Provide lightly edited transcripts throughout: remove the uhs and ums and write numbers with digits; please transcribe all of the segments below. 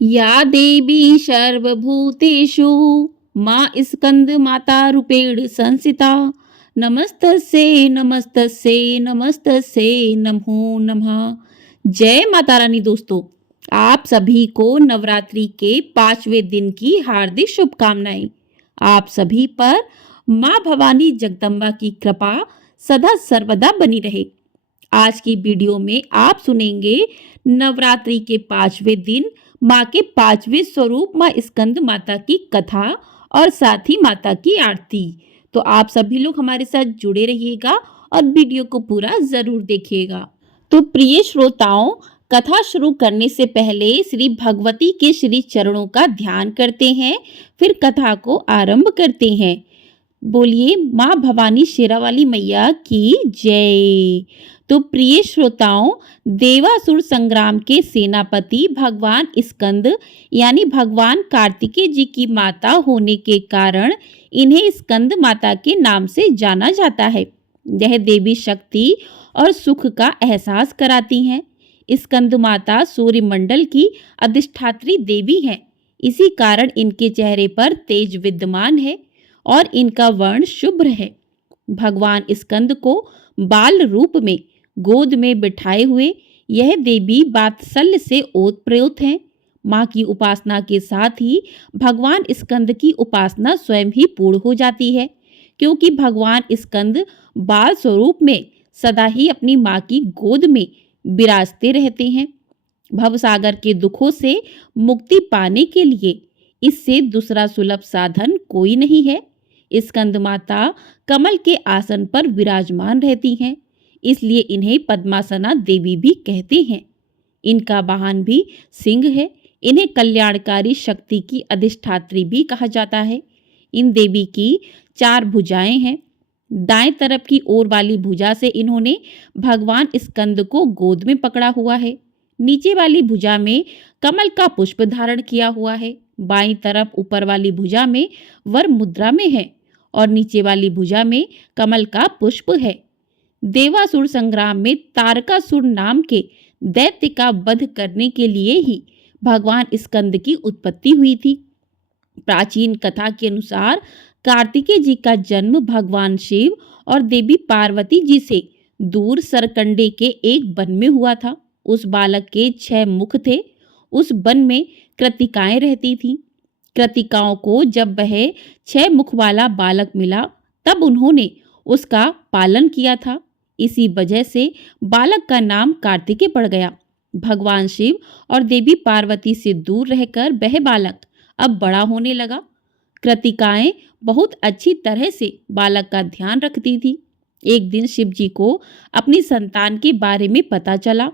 या देवी सर्वभूतेषु मां स्कंदमातारूपेण संस्थिता। नमस्तस्यै नमस्तस्यै नमस्तस्यै नमो नमः। जय माता रानी। दोस्तों, आप सभी को नवरात्रि के 5वें दिन की हार्दिक शुभकामनाएं। आप सभी पर मां भवानी जगदम्बा की कृपा सदा सर्वदा बनी रहे। आज की वीडियो में आप सुनेंगे नवरात्रि के 5वें दिन माँ के 5वें स्वरूप माँ स्कंद माता की कथा और साथ ही माता की आरती। तो आप सभी लोग हमारे साथ जुड़े रहिएगा और वीडियो को पूरा जरूर देखिएगा। तो प्रिय श्रोताओं, कथा शुरू करने से पहले श्री भगवती के श्री चरणों का ध्यान करते हैं, फिर कथा को आरंभ करते हैं। बोलिए माँ भवानी शेरावाली मैया की जय। तो प्रिय श्रोताओं, देवासुर संग्राम के सेनापति भगवान स्कंद यानी भगवान कार्तिकेय जी की माता होने के कारण इन्हें स्कंद माता के नाम से जाना जाता है। यह देवी शक्ति और सुख का एहसास कराती हैं। स्कंद माता सूर्यमंडल की अधिष्ठात्री देवी हैं। इसी कारण इनके चेहरे पर तेज विद्यमान है और इनका वर्ण शुभ्र है। भगवान स्कंद को बाल रूप में गोद में बिठाए हुए यह देवी वात्सल्य से ओतप्रोत हैं। माँ की उपासना के साथ ही भगवान स्कंद की उपासना स्वयं ही पूर्ण हो जाती है, क्योंकि भगवान स्कंद बाल स्वरूप में सदा ही अपनी माँ की गोद में विराजते रहते हैं। भवसागर के दुखों से मुक्ति पाने के लिए इससे दूसरा सुलभ साधन कोई नहीं है। स्कंद माता कमल के आसन पर विराजमान रहती हैं, इसलिए इन्हें पद्मासना देवी भी कहते हैं। इनका वाहन भी सिंह है। इन्हें कल्याणकारी शक्ति की अधिष्ठात्री भी कहा जाता है। इन देवी की 4 भुजाएं हैं। दाएं तरफ की ओर वाली भुजा से इन्होंने भगवान स्कंद को गोद में पकड़ा हुआ है। नीचे वाली भुजा में कमल का पुष्प धारण किया हुआ है। बाईं तरफ ऊपर वाली भुजा में वर मुद्रा में है और नीचे वाली भुजा में कमल का पुष्प है। देवासुर संग्राम में तारकासुर नाम के दैत्य का वध करने के लिए ही भगवान स्कंद की उत्पत्ति हुई थी। प्राचीन कथा के अनुसार कार्तिकेय जी का जन्म भगवान शिव और देवी पार्वती जी से दूर सरकंडे के एक वन में हुआ था। उस बालक के 6 मुख थे। उस वन में कृतिकाएं रहती थीं। कृतिकाओं को जब वह 6 मुख वाला बालक मिला, तब उन्होंने उसका पालन किया था। इसी वजह से बालक का नाम कार्तिकेय पड़ गया। भगवान शिव और देवी पार्वती से दूर रहकर वह बालक अब बड़ा होने लगा। कृतिकाएं बहुत अच्छी तरह से बालक का ध्यान रखती थी। एक दिन शिव जी को अपनी संतान के बारे में पता चला।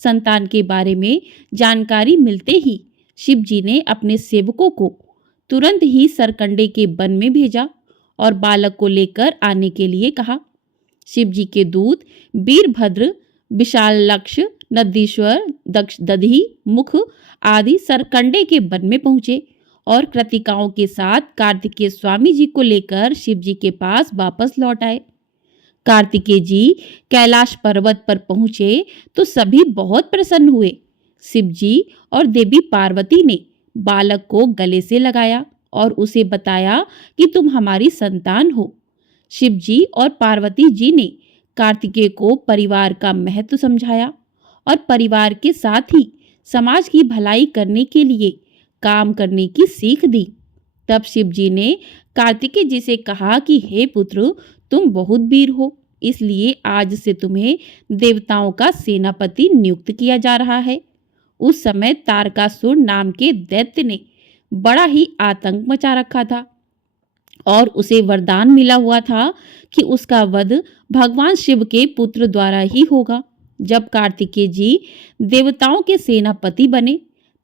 संतान के बारे में जानकारी मिलते ही शिव जी ने अपने सेवकों को तुरंत ही सरकंडे के वन में भेजा और बालक को लेकर आने के लिए कहा। शिव जी के दूत वीरभद्र, विशालक्ष, नंदीश्वर, दधि, मुख आदि सरकंडे के वन में पहुंचे और कृतिकाओं के साथ कार्तिकेय स्वामी जी को लेकर शिव जी के पास वापस लौट आए। कार्तिकेय जी कैलाश पर्वत पर पहुंचे तो सभी बहुत प्रसन्न हुए। शिव जी और देवी पार्वती ने बालक को गले से लगाया और उसे बताया कि तुम हमारी संतान हो। शिव जी और पार्वती जी ने कार्तिकेय को परिवार का महत्व समझाया और परिवार के साथ ही समाज की भलाई करने के लिए काम करने की सीख दी। तब शिव जी ने कार्तिकेय जी से कहा कि हे पुत्र, तुम बहुत वीर हो, इसलिए आज से तुम्हें देवताओं का सेनापति नियुक्त किया जा रहा है। उस समय तारकासुर नाम के दैत्य ने बड़ा ही आतंक मचा रखा था और उसे वरदान मिला हुआ था कि उसका वध भगवान शिव के पुत्र द्वारा ही होगा। जब कार्तिकेय जी देवताओं के सेनापति बने,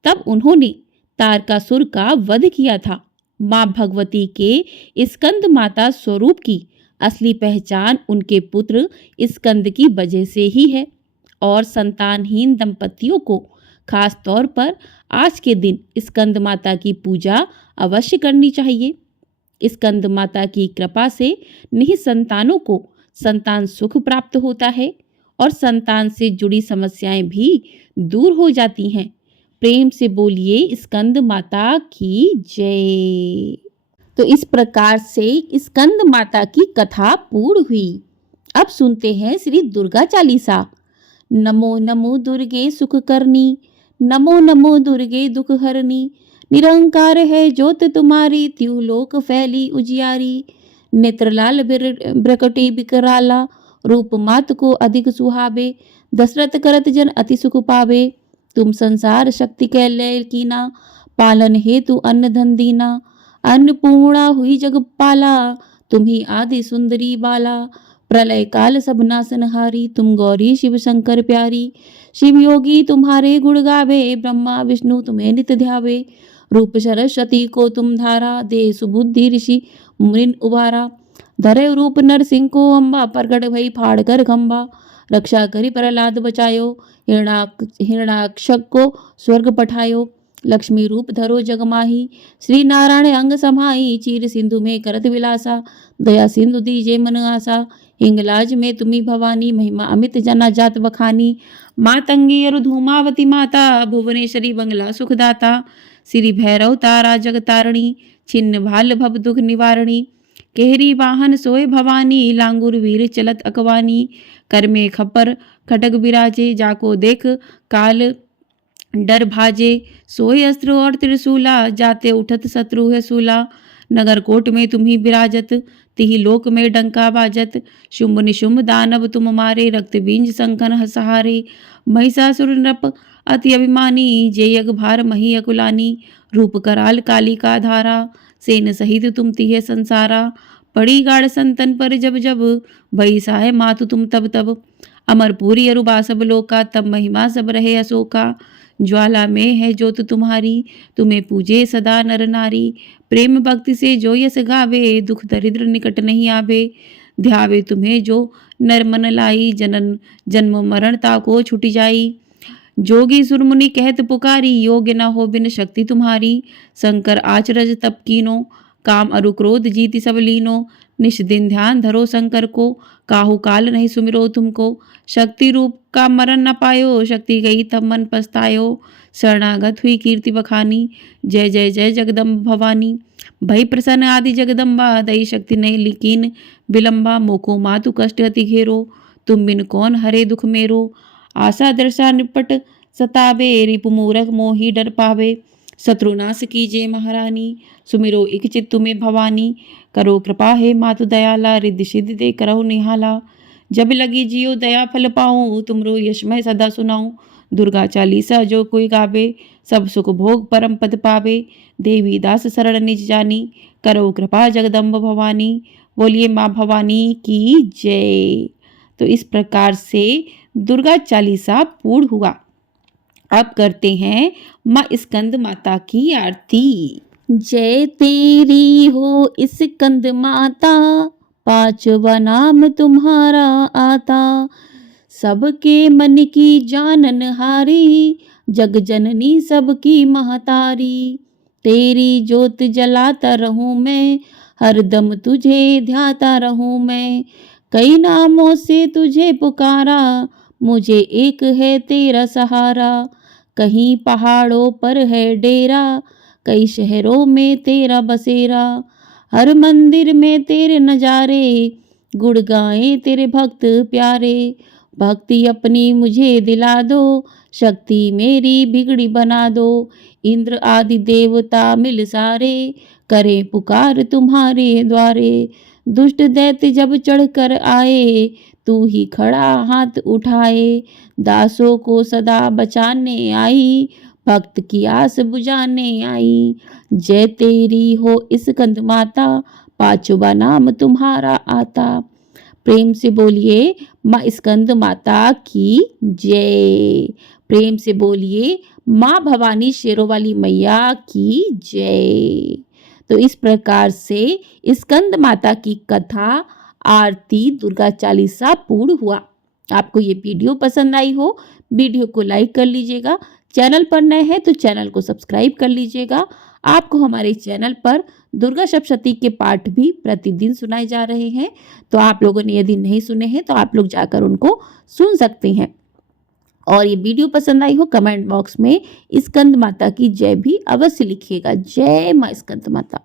तब उन्होंने तारकासुर का वध किया था। माँ भगवती के स्कंद माता स्वरूप की असली पहचान उनके पुत्र स्कंद की वजह से ही है और संतानहीन दंपतियों को खास तौर पर आज के दिन स्कंद माता की पूजा अवश्य करनी चाहिए। स्कंद माता की कृपा से निःसंतानों को संतान सुख प्राप्त होता है और संतान से जुड़ी समस्याएं भी दूर हो जाती हैं। प्रेम से बोलिए स्कंद माता की जय। तो इस प्रकार से स्कंद माता की कथा पूर्ण हुई। अब सुनते हैं श्री दुर्गा चालीसा। नमो नमो दुर्गे सुख करनी, नमो नमो दुर्गे दुख हरनी। निरंकार है ज्योत तुम्हारी, त्यों लोक फैली उजियारी। नेत्रलाल ब्रकटी बिकराला, रूप मात को अधिक सुहावे। दशरथ करत जन अति सुख पावे, तुम संसार शक्ति कै लय कीना। पालन हेतु अन्न धन दीना, अन्नपूर्णा हुई जग पाला। तुम्ही आदि सुंदरी बाला, प्रलय काल सब नासनहारी। तुम गौरी शिव शंकर प्यारी, शिव योगी तुम्हारे गुण गावे। ब्रह्मा विष्णु तुम्हें नित ध्यावे, रूप सरस्वती को तुम धारा। दे सुबुद्धि ऋषि मुनि उबारा, धरे रूप नरसिंह को अम्बा। प्रगट भई फाड़ कर खंबा, रक्षा करी प्रहलाद बचायो। हिरणाक्षक को स्वर्ग पठायो, लक्ष्मी रूप धरो जगमाही। श्री नारायण अंग समाई, चीर सिंधु में करत विलासा। दया सिंधु दीजे मन आसा, हिंगलाज में तुम्ही भवानी। महिमा अमित जना जात बखानी, मातंगी अरु धूमावती माता। भुवनेश्वरी बंगला सुखदाता, श्री भैरव तारा जगतारणी। छिन्न भाल भव दुख निवारणी, केहरी वाहन सोए भवानी। लांगुर वीर चलत अकवानी, कर में खपर खटक बिराजे। जाको देख काल डर भाजे, सोए अस्त्र और त्रिशूला। जाते उठत शत्रु है सूला, नगर कोट में तुम्ही विराजत। तिहि लोक में डंका बाजत, शुंभ निशुंभ दानव तुम मारे। रक्त बींज संखन सहारे, महिषासुर नृप अति अभिमानी। जे यज्ञ भार मही अकुलानी, रूप कराल काली का धारा। सेन सहित तुम तिहे संसारा, पड़ी गाढ़ संतन पर जब जब। भई सहाय मातु तुम तब तब, अमरपुरी अरुबा सब लोका। तब महिमा सब रहे अशोका, ज्वाला में है ज्योत तुम्हारी। तुम्हें पूजे सदा नर नारी, प्रेम भक्ति से जो यस गावे। दुख दरिद्र निकट नहीं आवे, ध्यावे तुम्हें जो नर मन लाई। जनन जन्म मरण ताको छुट जाई, जोगी सुरमुनि कहत पुकारी। योग्य न हो बिन शक्ति तुम्हारी, शंकर आचरज तप कीनो। काम अरु क्रोध जीति सब लीनो, निश दिन ध्यान धरो शंकर को। काहू काल नहीं सुमिरो तुमको, शक्ति रूप का मरण न पायो। शक्ति गई तब मन पछतायो, शरणागत हुई कीर्ति बखानी। जय जय जय जगदम्ब भवानी, भई प्रसन्न आदि जगदम्बा। दई शक्ति नहीं लिकीन विलंबा, मोको मातु कष्ट अति घेरो। तुम बिन कौन हरे दुख मेरो, आशा दर्शा निपट सतावे। रिपु मूरख मोही डर पावे, शत्रुनाश कीजिए महारानी। सुमिरो इक चित तुम्हें भवानी, करो कृपा है मातु दयाला। रिद्धि सिद्धि दे करहु निहाला, जब लगी जियो दया फल पाऊं। तुमरो यश मैं सदा सुनाऊं, दुर्गा चालीसा जो कोई गावे। सब सुख भोग परम पद पावे, देवी दास शरण निज जानी। करो कृपा जगदम्ब भवानी, बोलिए माँ भवानी की जय। तो इस प्रकार से दुर्गा चालीसा पूर्ण हुआ। अब करते हैं माँ स्कंद माता की आरती। जय तेरी हो स्कंद माता, पांचवा नाम तुम्हारा आता। सबके मन की जानन हारी, जग जननी सबकी महतारी। तेरी ज्योत जलाता रहूं मैं, हरदम तुझे ध्याता रहूं मैं। कई नामों से तुझे पुकारा, मुझे एक है तेरा सहारा। कहीं पहाड़ों पर है डेरा, कई शहरों में तेरा बसेरा। हर मंदिर में तेरे नजारे, गुण गाए तेरे भक्त प्यारे। भक्ति अपनी मुझे दिला दो, शक्ति मेरी बिगड़ी बना दो। इंद्र आदि देवता मिल सारे, करे पुकार तुम्हारे द्वारे। दुष्ट दैत्य जब चढ़ कर आए, तू ही खड़ा हाथ उठाए। दासों को सदा बचाने आई, भक्त की आस बुझाने आई। जय तेरी हो स्कंद माता, पांचवा नाम तुम्हारा आता। प्रेम से बोलिए माँ स्कंद माता की जय। प्रेम से बोलिए माँ भवानी शेरों वाली मैया की जय। तो इस प्रकार से स्कंद माता की कथा, आरती, दुर्गा चालीसा पूर्ण हुआ। आपको ये वीडियो पसंद आई हो, वीडियो को लाइक कर लीजिएगा। चैनल पर नए हैं तो चैनल को सब्सक्राइब कर लीजिएगा। आपको हमारे चैनल पर दुर्गा सप्तशती के पाठ भी प्रतिदिन सुनाए जा रहे हैं, तो आप लोगों ने यदि नहीं सुने हैं तो आप लोग जाकर उनको सुन सकते हैं। और ये वीडियो पसंद आई हो कमेंट बॉक्स में स्कंद माता की जय भी अवश्य लिखिएगा। जय माँ स्कंद माता।